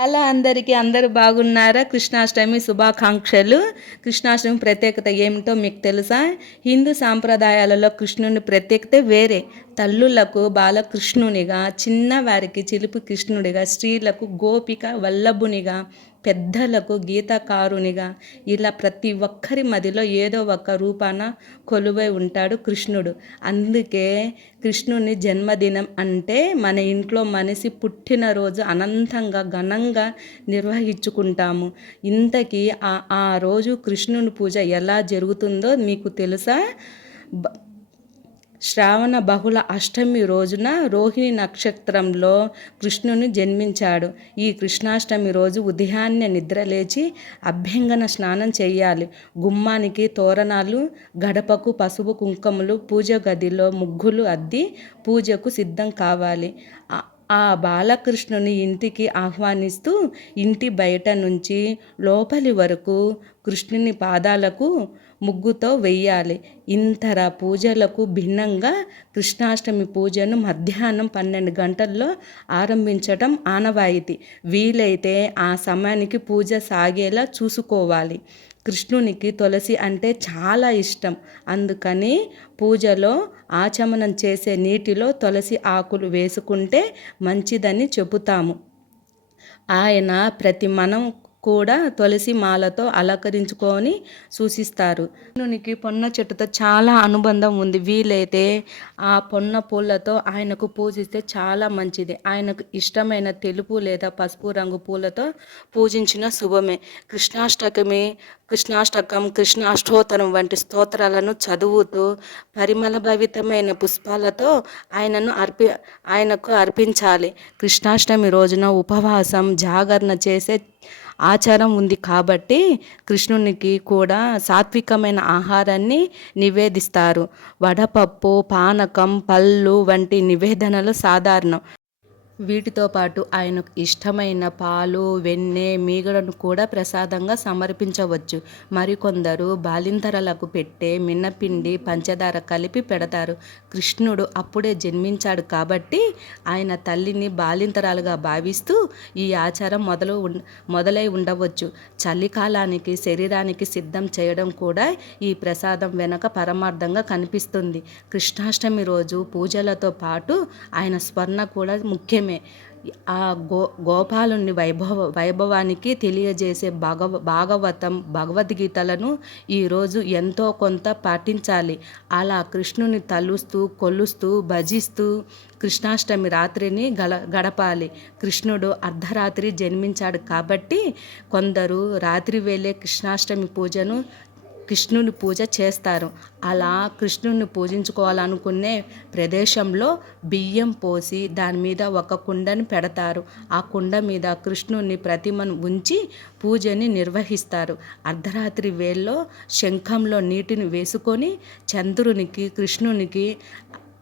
Hello అందరికీ అందరూ బాగున్నారా? కృష్ణాష్టమి శుభాకాంక్షలు. కృష్ణాష్టమి ప్రత్యేకత ఏమిటో మీకు తెలుసా? హిందూ సాంప్రదాయాలలో కృష్ణుని ప్రత్యేకత వేరే. తల్లులకు బాలకృష్ణునిగా చిన్నవారికి చిలుపు కృష్ణుడిగా స్త్రీలకు గోపిక వల్లభునిగా పెద్దలకు గీతకారునిగా ఇలా ప్రతి ఒక్కరి మదిలో ఏదో ఒక రూపాన కొలువై ఉంటాడు కృష్ణుడు. అందుకే కృష్ణుని జన్మదినం అంటే మన ఇంట్లో మనిషి పుట్టినరోజు అనంతంగా ఘనంగా నిర్వహించుకుంటాము. ఇంతకీ ఆ ఆ రోజు కృష్ణుని పూజ ఎలా జరుగుతుందో మీకు తెలుసా? బ శ్రావణ బహుళ అష్టమి రోజున రోహిణి నక్షత్రంలో కృష్ణుని జన్మించాడు. ఈ కృష్ణాష్టమి రోజు ఉదయాన్నే నిద్రలేచి అభ్యంగన స్నానం చేయాలి. గుమ్మానికి తోరణాలు గడపకు పసుపు కుంకుమలు పూజ గదిలో ముగ్గులు అద్ది పూజకు సిద్ధం కావాలి. ఆ బాలకృష్ణుని ఇంటికి ఆహ్వానిస్తూ ఇంటి బయట నుంచి లోపలి వరకు కృష్ణుని పాదాలకు ముగ్గుతో వెయ్యాలి. ఇంతర పూజలకు భిన్నంగా కృష్ణాష్టమి పూజను మధ్యాహ్నం పన్నెండు గంటల్లో ఆరంభించటం ఆనవాయితీ. వీలైతే ఆ సమయానికి పూజ సాగేలా చూసుకోవాలి. కృష్ణునికి తులసి అంటే చాలా ఇష్టం. అందుకని పూజలో ఆచమనం చేసే నీటిలో తులసి ఆకులు వేసుకుంటే మంచిదని చెబుతాము. ఆయన ప్రతి మనం కూడా తులసి మాలతో అలంకరించుకొని సూచిస్తారు. కృష్ణునికి పొన్న చెట్టుతో చాలా అనుబంధం ఉంది. వీలైతే ఆ పొన్న పూలతో ఆయనకు పూజిస్తే చాలా మంచిది. ఆయనకు ఇష్టమైన తెలుపు లేదా పసుపు రంగు పూలతో పూజించిన శుభమే. కృష్ణాష్టకమి కృష్ణాష్టకం కృష్ణాష్టోత్తరం వంటి స్తోత్రాలను చదువుతూ పరిమళ భవితమైన పుష్పాలతో ఆయనను అర్పి ఆయనకు అర్పించాలి. కృష్ణాష్టమి రోజున ఉపవాసం జాగరణ చేసే ఆచారం ఉంది కాబట్టి కృష్ణునికి కూడా సాత్వికమైన ఆహారాన్ని నివేదిస్తారు. వడపప్పు పానకం పళ్ళు వంటి నివేదనలు సాధారణం. వీటితో పాటు ఆయనకు ఇష్టమైన పాలు వెన్నె మీగడను కూడా ప్రసాదంగా సమర్పించవచ్చు. మరికొందరు బాలింతరలకు పెట్టే మిన్నపిండి పంచదార కలిపి పెడతారు. కృష్ణుడు అప్పుడే జన్మించాడు కాబట్టి ఆయన తల్లిని బాలింతరాలుగా భావిస్తూ ఈ ఆచారం మొదలు మొదలై ఉండవచ్చు. చలికాలానికి శరీరానికి సిద్ధం చేయడం కూడా ఈ ప్రసాదం వెనక పరమార్థంగా కనిపిస్తుంది. కృష్ణాష్టమి రోజు పూజలతో పాటు ఆయన స్వర్ణ కూడా ముఖ్యం విషయమే ఆ గో గోపాలుని వైభవ వైభవానికి తెలియజేసే భగవ భాగవతం భగవద్గీతలను ఈరోజు ఎంతో కొంత పాటించాలి. అలా కృష్ణుని తలుస్తూ కొలుస్తూ భజిస్తూ కృష్ణాష్టమి రాత్రిని గల గడపాలి. కృష్ణుడు అర్ధరాత్రి జన్మించాడు కాబట్టి కొందరు రాత్రి వేళే కృష్ణాష్టమి పూజను కృష్ణుని పూజ చేస్తారు. అలా కృష్ణుని పూజించుకోవాలనుకునే ప్రదేశంలో బియ్యం పోసి దాని మీద ఒక కుండని పెడతారు. ఆ కుండ మీద కృష్ణుని ప్రతిమను ఉంచి పూజని నిర్వహిస్తారు. అర్ధరాత్రి వేల్లో శంఖంలో నీటిని వేసుకొని చంద్రునికి కృష్ణునికి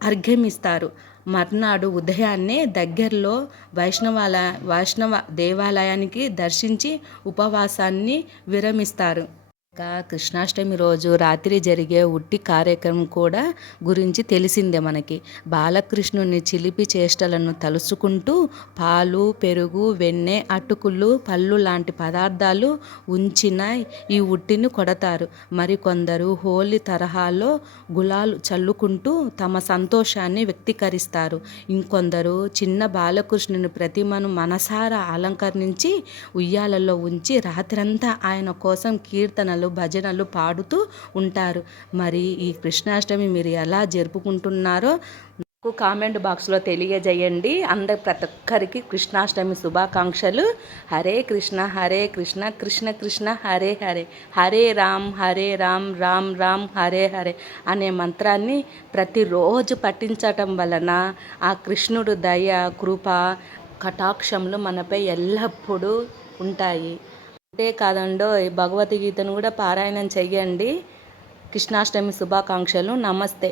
అర్ఘ్యమిస్తారు. మర్నాడు ఉదయాన్నే దగ్గరలో వైష్ణవాల వైష్ణవ దేవాలయానికి దర్శించి ఉపవాసాన్ని విరమిస్తారు. ఇంకా కృష్ణాష్టమి రోజు రాత్రి జరిగే ఉట్టి కార్యక్రమం కూడా గురించి తెలిసిందే మనకి. బాలకృష్ణుని చిలిపి చేష్టలను తలుచుకుంటూ పాలు పెరుగు వెన్నె అటుకులు పళ్ళు లాంటి పదార్థాలు ఉంచిన ఈ ఉట్టిని కొడతారు. మరికొందరు హోలీ తరహాలో గులాలు చల్లుకుంటూ తమ సంతోషాన్ని వ్యక్తీకరిస్తారు. ఇంకొందరు చిన్న బాలకృష్ణుని ప్రతిమను మనసారా అలంకరించి ఉయ్యాలలో ఉంచి రాత్రంతా ఆయన కోసం కీర్తనలు భజనలు పాడుతూ ఉంటారు. మరి ఈ కృష్ణాష్టమి మీరు ఎలా జరుపుకుంటున్నారో నాకు కామెంట్ బాక్స్లో తెలియజేయండి. అందరు ప్రతి ఒక్కరికి కృష్ణాష్టమి శుభాకాంక్షలు. హరే కృష్ణ హరే కృష్ణ కృష్ణ కృష్ణ హరే హరే హరే రామ్ హరే రామ్ రామ్ రామ్ హరే హరే అనే మంత్రాన్ని ప్రతిరోజు పఠించటం వలన ఆ కృష్ణుడు దయ కృప కటాక్షములు మనపై ఎల్లప్పుడూ ఉంటాయి. అంతే కాదండో భగవద్గీతను కూడా పారాయణం చెయ్యండి. కృష్ణాష్టమి శుభాకాంక్షలు. నమస్తే.